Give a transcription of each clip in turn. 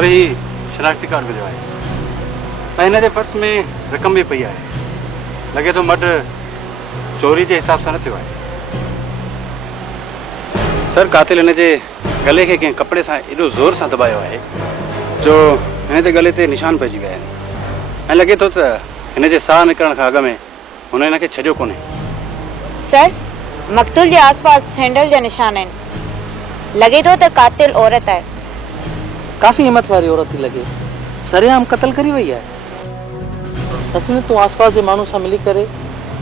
Sir ही शनाख्ती card मिलियो आहे ऐं हिन जे पर्स में रक़म भी पई आहे लॻे थो मर्डर चोरी के हिसाब से न थियो आहे सर कातिल हिन जे गले के कंहिं कपिड़े सां एॾो ज़ोर सां दबायो आहे जो हिन जे गले ते निशान पइजी विया आहिनि ऐं लॻे थो त हिन जे साह निकिरण खां अॻु में हुन हिन खे छॾियो कोन्हे सर मक़तूल के आसपास हैंडल जा निशान आहिनि लगे तो कातिल औरत है काफी हिम्मत वारी औरत थी लगे सरेआम कत्ल करी वही है असली तो आसपास के मानू से मिली करे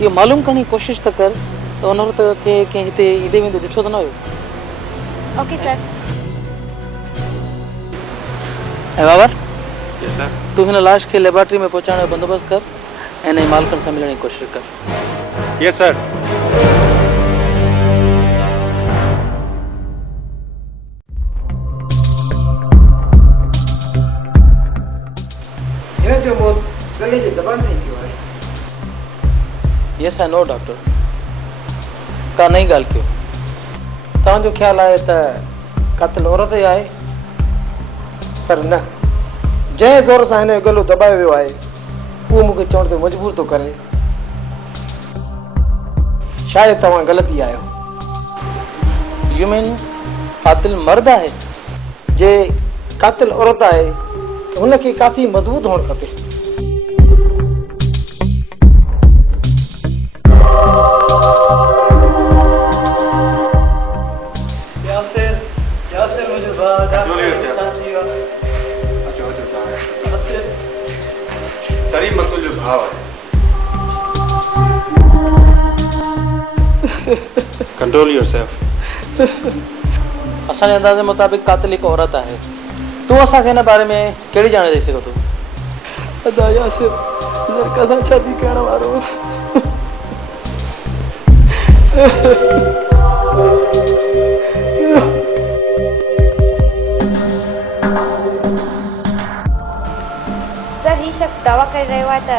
ये मालूम करने की कोशिश तो कर तो उन के हिते ईंदे वेंदे ॾिठो तो न हुयो ओके सर ऐं बाबर यस सर तू हिन लाश के लेबोरेटरी में पहुंचाने जो बंदोबस्त कर ऐं मालिकन से मिलने की कोशिश कर यस सर जो मौत गले जे दबाण नहीं थियो है यस आई नो डॉक्टर का नई गाल क्यों तव्हां जो ख्याल आहे त कातिल औरत ई आहे पर न जंहिं ज़ोर सां हिन जो गलो दबायो वियो आहे उहो मूंखे चवण ते मजबूर थो करे शायदि तव्हां ग़लति ई आहियो यू मीन कातिल मर्द आहे जे कातिल औरत आहे हुनखे काफ़ी मज़बूत हुअणु खपे तरी मक़तूल जो भाव है कंट्रोल योरसेल्फ असांजे अंदाज़े मुताबिक़ कातिल हिकु औरत आहे तू असांखे हिन बारे में कहिड़ी ॼाण ॾेई सघो थो अदा यासिर लड़का सां शादी करण वारो सर ही शख्स दावा कर रहे हुआ था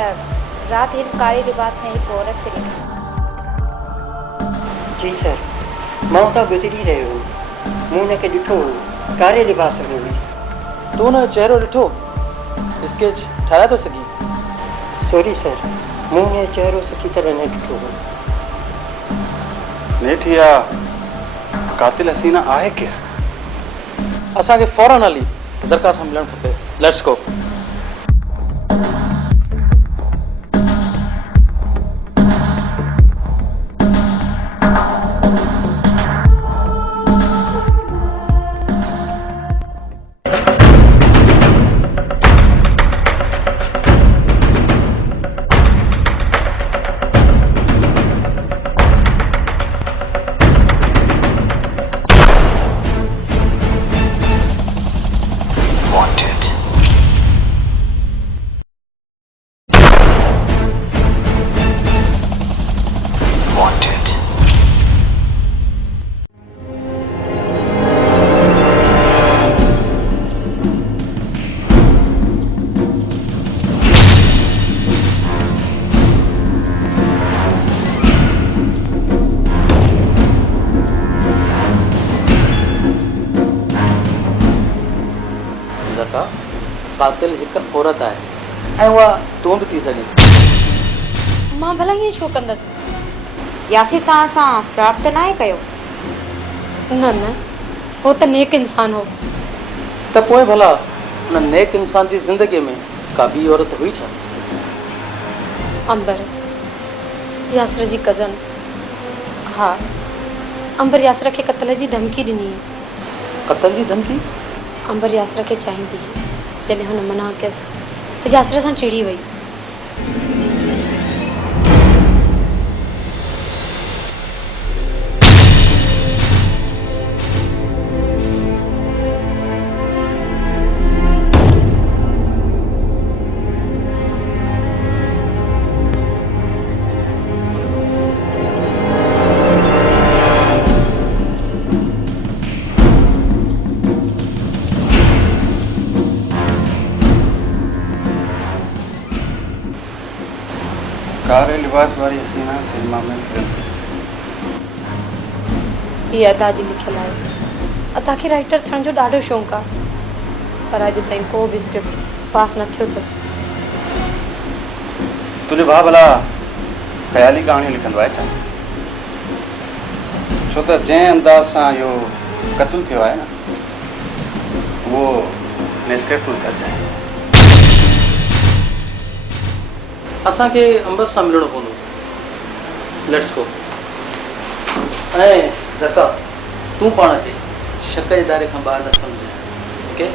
रात हिन काले लिबास में एक औरत से निकली जी सर मां उतां गुज़री रहियो हो मूं हुनखे ॾिठो कारे लिबास में हुई तू हुनजो चहिरो ॾिठो स्केच ठाराए थो सघीं सॉरी सर मूं हुनजो चहिरो सुठी तरह न ॾिठो हो नेठिया कातिल हसीना आहे केरु असांखे फौरन हली दरकार सां मिलणु खपे लेट्स गो कातिल हिकु औरत आहे ऐं उहा तूं बि थी सघीं मां भला ईअं छो कंदसि यासिर तव्हां सां फ्रॉड त न आहे कयो न न वो तो नेक इंसान हो त पोइ भला हुन नेक इंसान जी ज़िंदगीअ में का ॿी औरत हुई छा अंबर यासर जी कज़न हाँ अंबर यासर खे क़त्ल जी धमकी ॾिनी क़त्ल जी धमकी अंबर यासर खे चाहींदी जॾहिं हुन मना कयसि त यासर सां चिड़ी वई कारे लिबास वाली हसीना सिनेमा में फिल्म ये अदा जी लिखियल आहे अदा खे राइटर थियण जो ॾाढो शौंक़ु आहे पर अॼु ताईं को बि स्क्रिप्ट पास न थियो अथसि। तुंहिंजो भाउ भला ख़्याली कहाणियूं लिखंदो आहे छा? छो त जंहिं अंदाज़ सां इहो क़त्ल थियो आहे न, उहो हिन स्क्रिप्ट में दर्ज आहे। असांखे अंबर सां मिलणो पवंदो। Let's go. ऐं ज़का, तूं पाण खे शक जे दायरे खां ॿाहिरि न सम्झाए, ओके?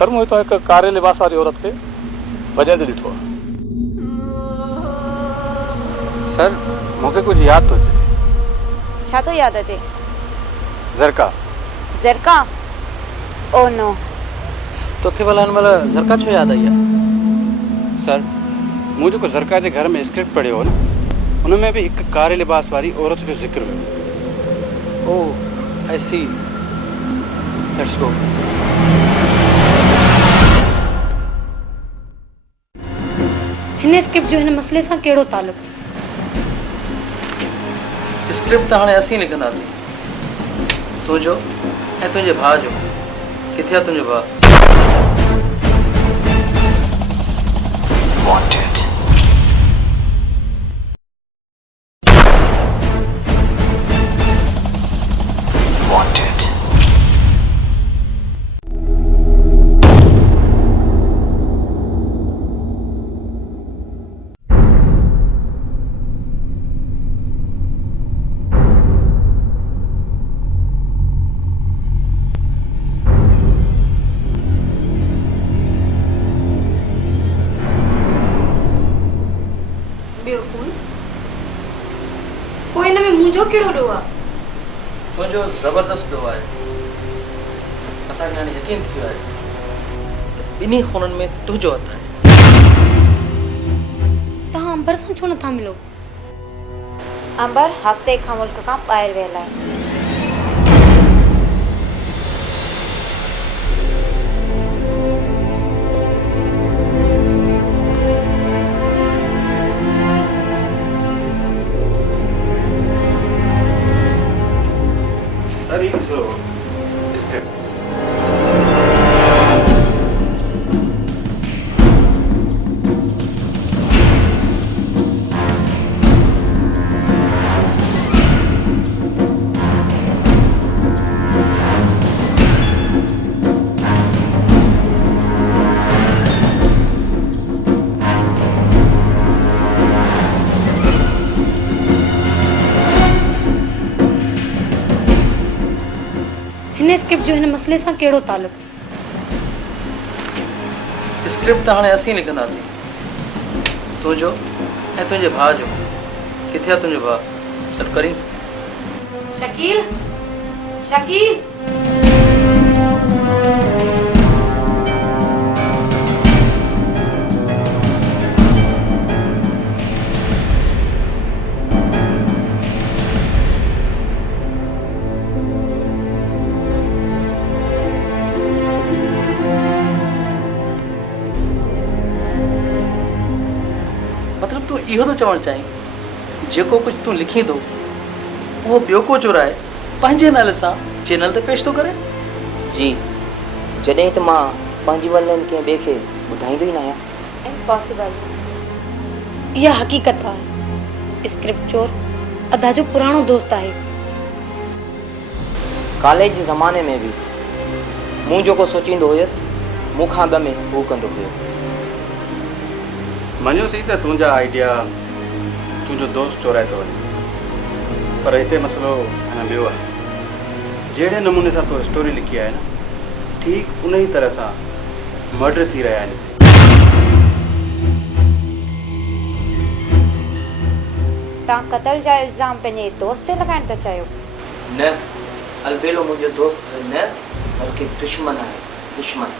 सर मूं हितां हिकु कारे लिबास वारी औरत खे भॼंदे ॾिठो आहे। सर मूंखे कुझु यादि थो अचे। छा थो यादि अचे? ज़रका। ज़रका? Oh no. तोखे भला हिन महिल ज़रका छो यादि आई आहे? सर मूं जेको ज़रका जे घर में स्क्रिप्ट पढ़ियो हो न, उन में बि हिकु कारे लिबास वारी औरत जो ज़िक्र हुयो। Oh, I see. Let's go. हिन स्क्रिप्ट जो हिन मसइले सां कहिड़ो तालुक? स्क्रिप्ट त हाणे असीं लिखंदासीं, तुंहिंजो ऐं तुंहिंजे भाउ जो। किथे आहे तुंहिंजो भाउ? Wanted. Wanted. पोइ हिन में मुंहिंजो कहिड़ो ॾोह आहे? तुंहिंजो ज़बरदस्त ॾोह आहे। असांखे हाणे यकीन थी वियो आहे त ॿिन्ही खूननि में तुंहिंजो हथु आहे। तव्हां अंबर सां छो नथा मिलो? अंबर हफ़्ते खां मुल्क खां ॿाहिरि वियल आहे। सर ये जो स्क्रिप्ट हिन स्क्रिप्ट जो हिन मसइले सां कहिड़ो तालुक? स्क्रिप्ट त हाणे असीं लिखंदासीं, तुंहिंजो ऐं तुंहिंजे भाउ जो। किथे आहे तुंहिंजो भाउ? सॾु करींसि। शकील, शकील। मतिलब तूं इहो थो चवणु चाहीं जेको कुझु तूं लिखी थो उहो ॿियो को चुराए पंहिंजे नाले सां चैनल ते पेश थो करे? जी, जॾहिं त मां पंहिंजी वलनि कंहिं ॿिए खे ॿुधाईंदो ई न आहियां। इम्पॉसिबल। इहा हक़ीक़त आहे। स्क्रिप्ट चोर अदा जो पुराणो दोस्त आहे। कॉलेज जे ज़माने में बि मूं जेको सोचींदो हुयुसि मूंखां अॻु में हू कंदो हुयो। मञोसीं त तुंहिंजा आइडिया तुंहिंजो दोस्त चोराए थो वञे, पर हिते मसइलो अञा ॿियो आहे। जहिड़े नमूने सां तो स्टोरी लिखी आहे न, ठीक उन ई तरह सां मर्डर थी रहिया आहिनि। तव्हां क़त्ल जा इल्ज़ाम पंहिंजे दोस्त ते लॻाइण था चाहियो? न, अलबेलो मुंहिंजो दोस्त न बल्कि दुश्मन आहे, दुश्मन।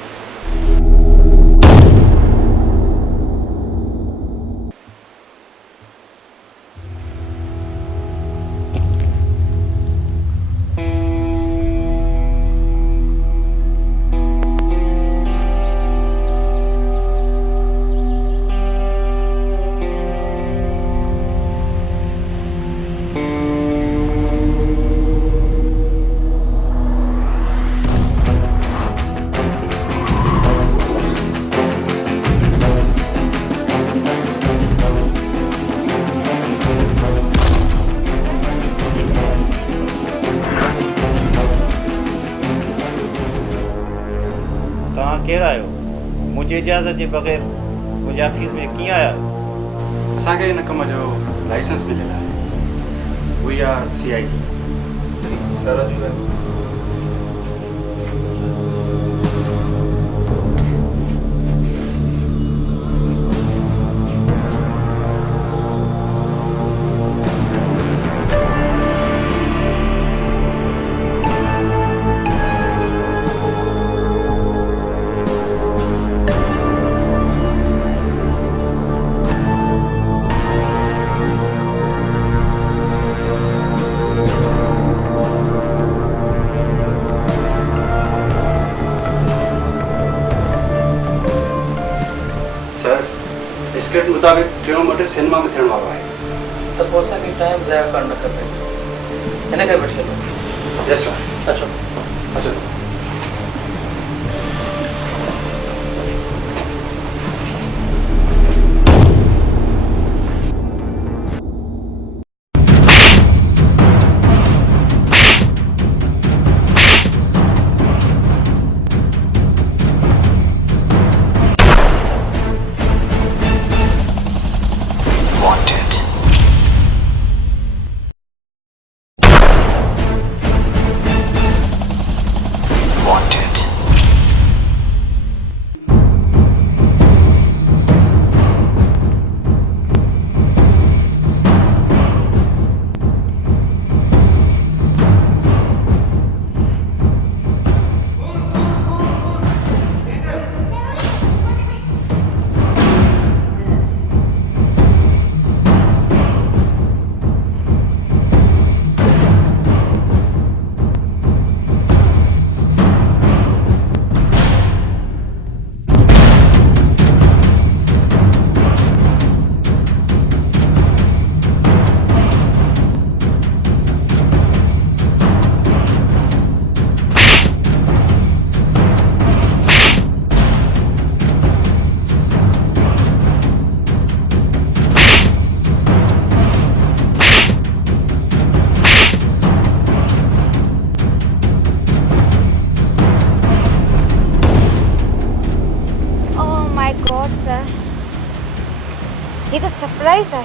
केरु आहियो? मुंहिंजी इजाज़त जे बग़ैर मुंहिंजे ऑफिस में कीअं आया? असांखे हिन कम जो लाइसेंस मिलियल आहे। वी आर CID सरहद विभाग। स्क्रिप्ट मुताबिक़ टियों मर्डर सिनेमा में थियण वारो आहे। त पोइ असांखे टाइम ज़ाया करणु न खपे, हिन खे वठी हलो। Yes sir. अचो अचो। Wanted. Wanted. ये तो सरप्राइज है।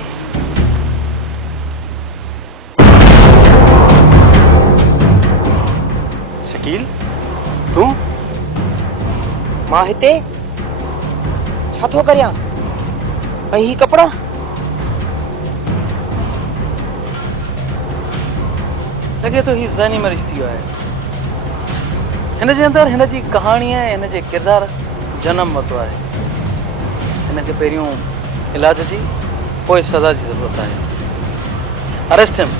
शकील मां हिते छा थो करियां ऐं ही कपड़ा लॻे थो ही ज़हनी मरीज़ थी वियो आहे हिन जे अंदरि हिन जी कहाणी ऐं हिन जे किरदारु जनम वरितो आहे हिन खे पहिरियों इलाज जी पोइ सज़ा जी ज़रूरत आहे अरेस्ट हिम